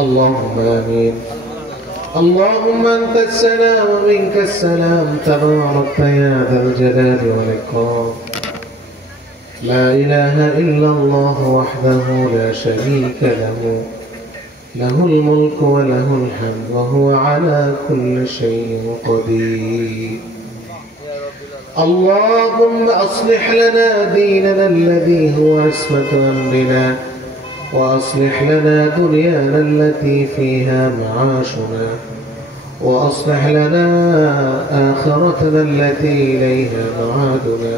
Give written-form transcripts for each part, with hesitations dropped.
اللهم آمين. اللهم أنت السلام ومنك السلام تبارك يا ذا الجلال والإكرام. لا إله إلا الله وحده لا شريك له، له الملك وله الحمد وهو على كل شيء قدير. اللهم أصلح لنا ديننا الذي هو عصمة أمرنا، وأصلح لنا دنيانا التي فيها معاشنا، وأصلح لنا آخرتنا التي إليها معادنا،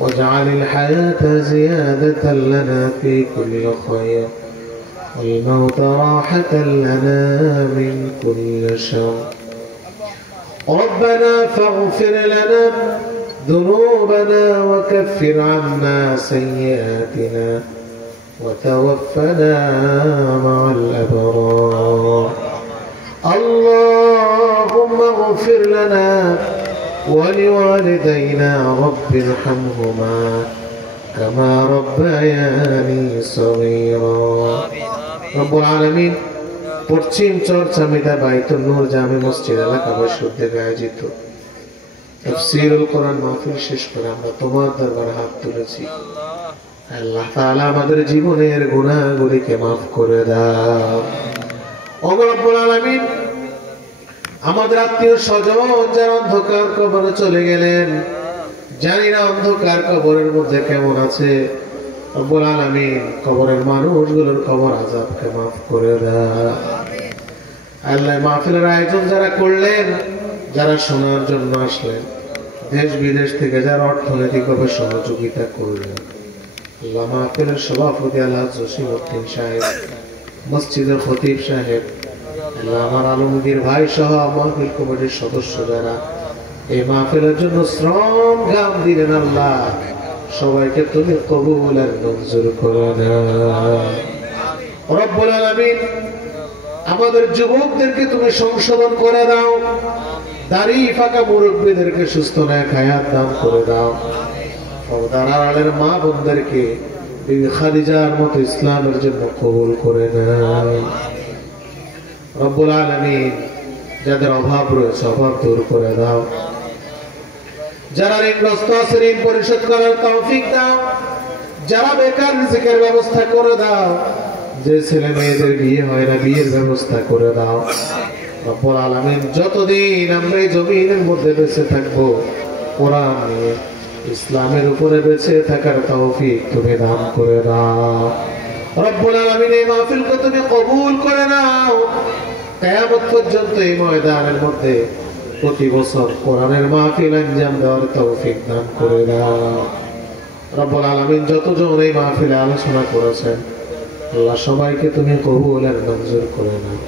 واجعل الحياة زيادة لنا في كل خير، والموت راحة لنا من كل شر. ربنا فاغفر لنا ذنوبنا وكفر عنا سيئاتنا وتوفنا مع الأبرار. اللهم اغفر لنا ولوالدينا رب ارحمهما كما ربياني صغيرا. رب العالمين পশ্চিম চরচামিদা বাইতুল নূর জামে মসজিদ এলাকাবাসী উদ্যোগে আয়োজিত তাফসীরুল কোরআন মাহফিল শেষ করে আমরা তোমার দরবারে হাত তুলেছি। আল্লাহ তাআলা আমাদের জীবনের গুনাহগুলিকে মাফ করে দাও। ও রব্বুল আলামিন, আমাদের আত্মীয় স্বজন যারা অন্ধকার কবরে চলে গেলেন, জানি না অন্ধকার কবরের মধ্যে কেমন আছে। রব্বুল আলামিন, কবরের মানুষগুলোর কবর আযাবকে মাফ করে দাও। আল্লাহ, মাহফিলের আয়োজন যারা করলেন, যারা শোনার জন্য আসলেন, দেশ বিদেশ থেকে যারা অর্থনৈতিকভাবে সহযোগিতা করলেন, আল্লাহ মাহফিলের সভাপতি আল্লাহ জসিমউদ্দিন সাহেব, মসজিদের খতিব সাহেব, আল্লাহ আমার আলমগীর ভাই সহ মাহফিল কমিটির সদস্য যারা এই মাহফিলের জন্য শ্রম ঘাম দিলেন, আল্লাহ সবাইকে তুমি কবুল আর মঞ্জুর করে নাও। রব্বুল আলামিন, আমাদের যুবকদেরকে তুমি সংশোধন করে দাও, দাড়ি ফাঁকা মুরব্বীদেরকে সুস্থ নেক হায়াত দান করে দাও। পর্দার আড়ালের মা বোনদেরকে বিবি খাদিজার মতো ইসলামের জন্য কবুল করে নাও। রব্বুল আলামিন, যাদের অভাব রয়েছে অভাব দূর করে দাও, যারা ঋণগ্রস্ত আছে ঋণ পরিশোধ করার তৌফিক দাও, যারা বেকার রিজিকের ব্যবস্থা করে দাও, যে ছেলে মেয়েদের বিয়ে হয় না বিয়ের ব্যবস্থা করে দাও। রব্বুল আলামিন, যতদিন আমরা এই জমিনের মধ্যে বেঁচে থাকবো কোরআন নিয়ে ইসলামের উপরে বেঁচে থাকার তৌফিক তুমি দান করে দাও। রব্বুল আলামিন, এই মাহফিলকে তুমি কবুল করে নাও। কিয়ামত পর্যন্ত এই ময়দানের মধ্যে প্রতি বছর কোরআনের মাহফিল আঞ্জাম দেওয়ার তৌফিক দান করে দাও। রব্বুল আলামিন, যতজন এই মাহফিলে আলোচনা করেছেন, আল্লাহ সবাইকে তুমি কবুল আর মঞ্জুর করে নাও।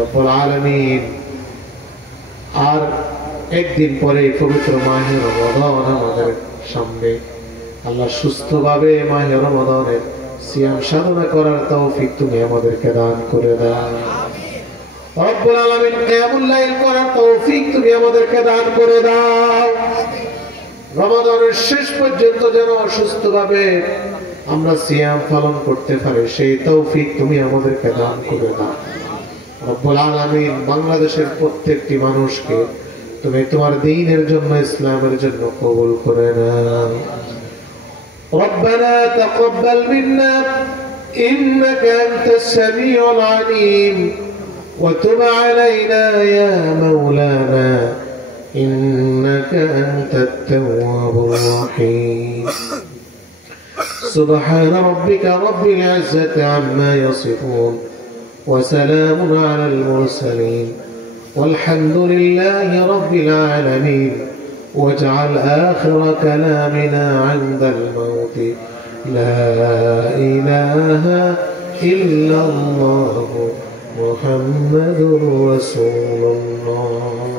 রব্বুল আলামিন, আর একদিন পরে পবিত্র মাহে রমাদান আমাদের সামনে, আল্লাহ সুস্থভাবে মাহে রমাদানের সিয়াম সাধনা করার তৌফিক তুমি আমাদেরকে দান করে দাও। রব্বুল আলামিন, কিয়ামুল লাইল করার তৌফিক তুমি আমাদেরকে দান করে দাও। রমাদানের শেষ পর্যন্ত যেন সুস্থভাবে আমরা সিয়াম পালন করতে পারি সেই তৌফিক তুমি আমাদেরকে দান করে দাও। রব্বুল আলামিন, বাংলাদেশের প্রত্যেকটি মানুষকে তুমি তোমার দ্বীনের জন্য ইসলামের জন্য কবুল করে নাও। রব্বানা তাকাব্বাল মিন্না ইন্নাকা আনতাস সামিউল আলিম ওয়া তুব আলাইনা ইয়া মাওলানা ইন্নাকা আনতাত তাওয়াবুর রহিম। সুবহান রাব্বিকা রাব্বিল ইজ্জাতি আম্মা ইয়াসিফুন ওয়া সালামুন আলাল মুরসালিন والحمد لله رب العالمين. واجعل آخر كلامنا عند الموت لا إله إلا الله محمد رسول الله.